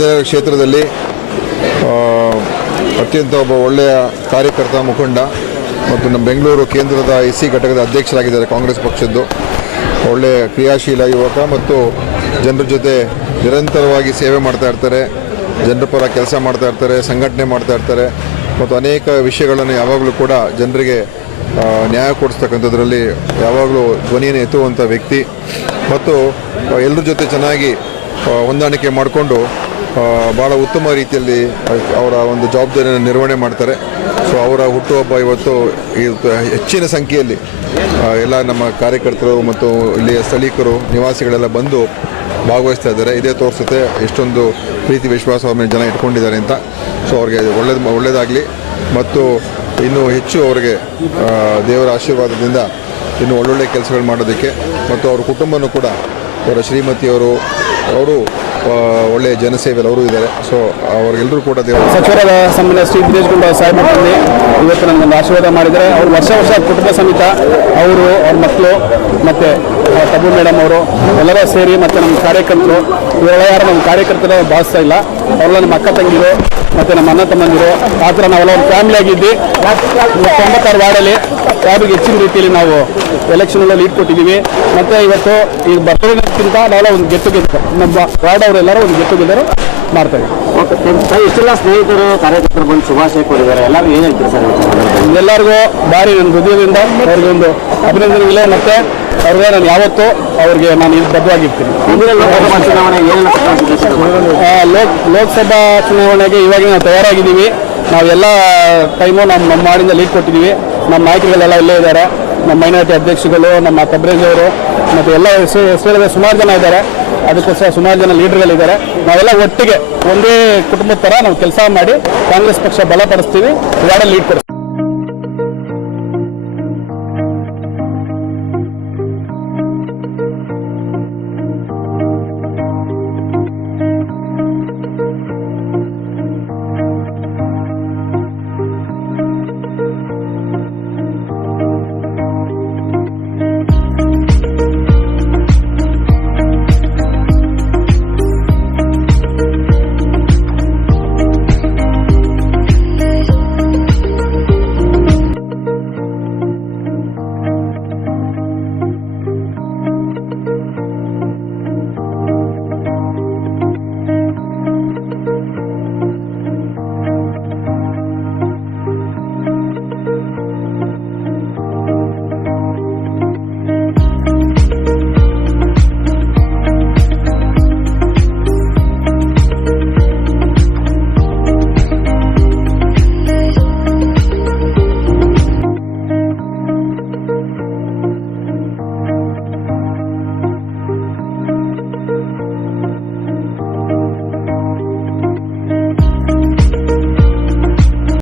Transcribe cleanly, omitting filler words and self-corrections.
ಗಾಂಧಿನಗರ ಕ್ಷೇತ್ರದಲ್ಲಿ ಅತ್ಯಂತ ಒಬ್ಬ ಒಳ್ಳೆಯ ಕಾರ್ಯಕರ್ತ ಮುಖಂಡ ಮತ್ತು ನಮ್ಮ ಬೆಂಗಳೂರು ಕೇಂದ್ರದ ಎಸ್ ಸಿ ಘಟಕದ ಅಧ್ಯಕ್ಷರಾಗಿದ್ದಾರೆ ಕಾಂಗ್ರೆಸ್ ಪಕ್ಷದ್ದು. ಒಳ್ಳೆಯ ಕ್ರಿಯಾಶೀಲ ಯುವಕ ಮತ್ತು ಜನರ ಜೊತೆ ನಿರಂತರವಾಗಿ ಸೇವೆ ಮಾಡ್ತಾ ಇರ್ತಾರೆ, ಜನರ ಪರ ಕೆಲಸ ಮಾಡ್ತಾ ಇರ್ತಾರೆ, ಸಂಘಟನೆ ಮಾಡ್ತಾ ಇರ್ತಾರೆ ಮತ್ತು ಅನೇಕ ವಿಷಯಗಳನ್ನು ಯಾವಾಗಲೂ ಕೂಡ ಜನರಿಗೆ ನ್ಯಾಯ ಕೊಡಿಸ್ತಕ್ಕಂಥದ್ರಲ್ಲಿ ಯಾವಾಗಲೂ ಧ್ವನಿಯನ್ನು ಎತ್ತುವಂಥ ವ್ಯಕ್ತಿ ಮತ್ತು ಎಲ್ಲರ ಜೊತೆ ಚೆನ್ನಾಗಿ ಹೊಂದಾಣಿಕೆ ಮಾಡಿಕೊಂಡು ಭಾಳ ಉತ್ತಮ ರೀತಿಯಲ್ಲಿ ಅವರ ಒಂದು ಜವಾಬ್ದಾರಿಯನ್ನು ನಿರ್ವಹಣೆ ಮಾಡ್ತಾರೆ. ಸೊ ಅವರ ಹುಟ್ಟುಹಬ್ಬ ಇವತ್ತು ಹೆಚ್ಚಿನ ಸಂಖ್ಯೆಯಲ್ಲಿ ಎಲ್ಲ ನಮ್ಮ ಕಾರ್ಯಕರ್ತರು ಮತ್ತು ಇಲ್ಲಿಯ ಸ್ಥಳೀಕರು ನಿವಾಸಿಗಳೆಲ್ಲ ಬಂದು ಭಾಗವಹಿಸ್ತಾ ಇದ್ದಾರೆ. ಇದೇ ತೋರಿಸುತ್ತೆ ಎಷ್ಟೊಂದು ಪ್ರೀತಿ ವಿಶ್ವಾಸ ಅವ್ರ ಮೇಲೆ ಜನ ಇಟ್ಕೊಂಡಿದ್ದಾರೆ ಅಂತ. ಸೊ ಅವ್ರಿಗೆ ಒಳ್ಳೆಯದಾಗಲಿ ಮತ್ತು ಇನ್ನೂ ಹೆಚ್ಚು ಅವರಿಗೆ ದೇವರ ಆಶೀರ್ವಾದದಿಂದ ಇನ್ನೂ ಒಳ್ಳೊಳ್ಳೆ ಕೆಲಸಗಳು ಮಾಡೋದಕ್ಕೆ ಮತ್ತು ಅವ್ರ ಕುಟುಂಬನೂ ಕೂಡ ಅವರ ಶ್ರೀಮತಿಯವರು ಅವರು ಒಳ್ಳೆಯ ಜನಸೇವೆಯಲ್ಲಿ ಅವರು ಇದ್ದಾರೆ. ಸೊ ಅವ್ರಿಗೆಲ್ಲರೂ ಕೂಡ ಸಚಿವರಾದ ಸನ್ಮಾನ್ಯ ಶ್ರೀ ದಿನೇಶ್ ಗುಂಡೂರಾವ್ ಸಾಹೇಬ್ ಇವತ್ತು ನನಗೊಂದು ಆಶೀರ್ವಾದ ಮಾಡಿದ್ದಾರೆ. ಅವರು ವರ್ಷ ಕುಟುಂಬ ಸಮೇತ ಅವರು ಅವ್ರ ಮಕ್ಕಳು ಮತ್ತು ಟಬು ಮೇಡಮ್ ಅವರು ಎಲ್ಲರೂ ಸೇರಿ ಮತ್ತು ನಮ್ಮ ಕಾರ್ಯಕರ್ತರು ಇವರೆಲ್ಲ ಯಾರು ನಮ್ಮ ಕಾರ್ಯಕರ್ತರು ಭಾವಿಸ್ತಾ ಇಲ್ಲ, ಅವರೆಲ್ಲ ನಮ್ಮ ಅಕ್ಕ ತಂಗಿರು ಮತ್ತು ನಮ್ಮ ಅಣ್ಣ ತಮ್ಮಂದಿರು, ಆ ಥರ ನಾವೆಲ್ಲ ಒಂದು ಫ್ಯಾಮಿಲಿ ಆಗಿದ್ದು 96 ವಾರ್ಡಲ್ಲಿ ಯಾರಿಗೆ ಹೆಚ್ಚಿನ ರೀತಿಯಲ್ಲಿ ನಾವು ಎಲೆಕ್ಷನಲ್ಲಿ ಲೀಡ್ ಕೊಟ್ಟಿದ್ದೀವಿ. ಮತ್ತು ಇವತ್ತು ಈಗ ಬರ್ತಡೇಕ್ಕಿಂತ ನಾವೆಲ್ಲ ಒಂದು ಗೆಟ್ ಟುಗೆದರ್ ನಮ್ಮ ವಾರ್ಡ್ ಅವರೆಲ್ಲರೂ ಒಂದು ಗೆಟ್ ಟುಗೆದರ್ ಮಾಡ್ತಾರೆ. ಇಷ್ಟೆಲ್ಲ ಸ್ನೇಹಿತರು ಕಾರ್ಯಕರ್ತರು ಬಂದು ಶುಭಾಶಯ ಕೊಟ್ಟಿದ್ದಾರೆ, ಎಲ್ಲರೂ ಏನು ಹೇಳ್ತೀರಿ ಸರ್? ಎಲ್ಲರಿಗೂ ಭಾರಿ ನನ್ನ ಹೃದಯದಿಂದ ಅವ್ರಿಗೊಂದು ಅಭಿನಂದನೆಗಳೇ ಮತ್ತು ಅವ್ರಿಗೆ ನಾನು ಯಾವತ್ತೂ ಅವ್ರಿಗೆ ನಾನು ಇದು ಬದ್ಧವಾಗಿರ್ತೀನಿ. ಲೋಕಸಭಾ ಚುನಾವಣೆಗೆ ಇವಾಗ ನಾವು ತಯಾರಾಗಿದ್ದೀವಿ. ನಾವೆಲ್ಲ ಟೈಮು ನಮ್ಮ ಮಾಡಿಂದ ಲೀಡ್ ಕೊಟ್ಟಿದ್ದೀವಿ. ನಮ್ಮ ನಾಯಕರುಗಳೆಲ್ಲ ಇಲ್ಲೇ ಇದ್ದಾರೆ, ನಮ್ಮ ಮೈನಾರಿಟಿ ಅಧ್ಯಕ್ಷಗಳು, ನಮ್ಮ ತಬ್ರೇಜ್ ಅವರು ಮತ್ತು ಎಲ್ಲ ಹೆಸರು ಸುಮಾರು ಜನ ಇದ್ದಾರೆ. ಅದಕ್ಕೋಸ್ಕರ ಸುಮಾರು ಜನ ಲೀಡರ್ಗಳಿದ್ದಾರೆ. ನಾವೆಲ್ಲ ಒಟ್ಟಿಗೆ ಒಂದೇ ಕುಟುಂಬದ ಥರ ನಾವು ಕೆಲಸ ಮಾಡಿ ಕಾಂಗ್ರೆಸ್ ಪಕ್ಷ ಬಲಪಡಿಸ್ತೀವಿ, ವಾರ್ಡಲ್ಲಿ ಲೀಡ್ ಕೊಡ್ತೀವಿ.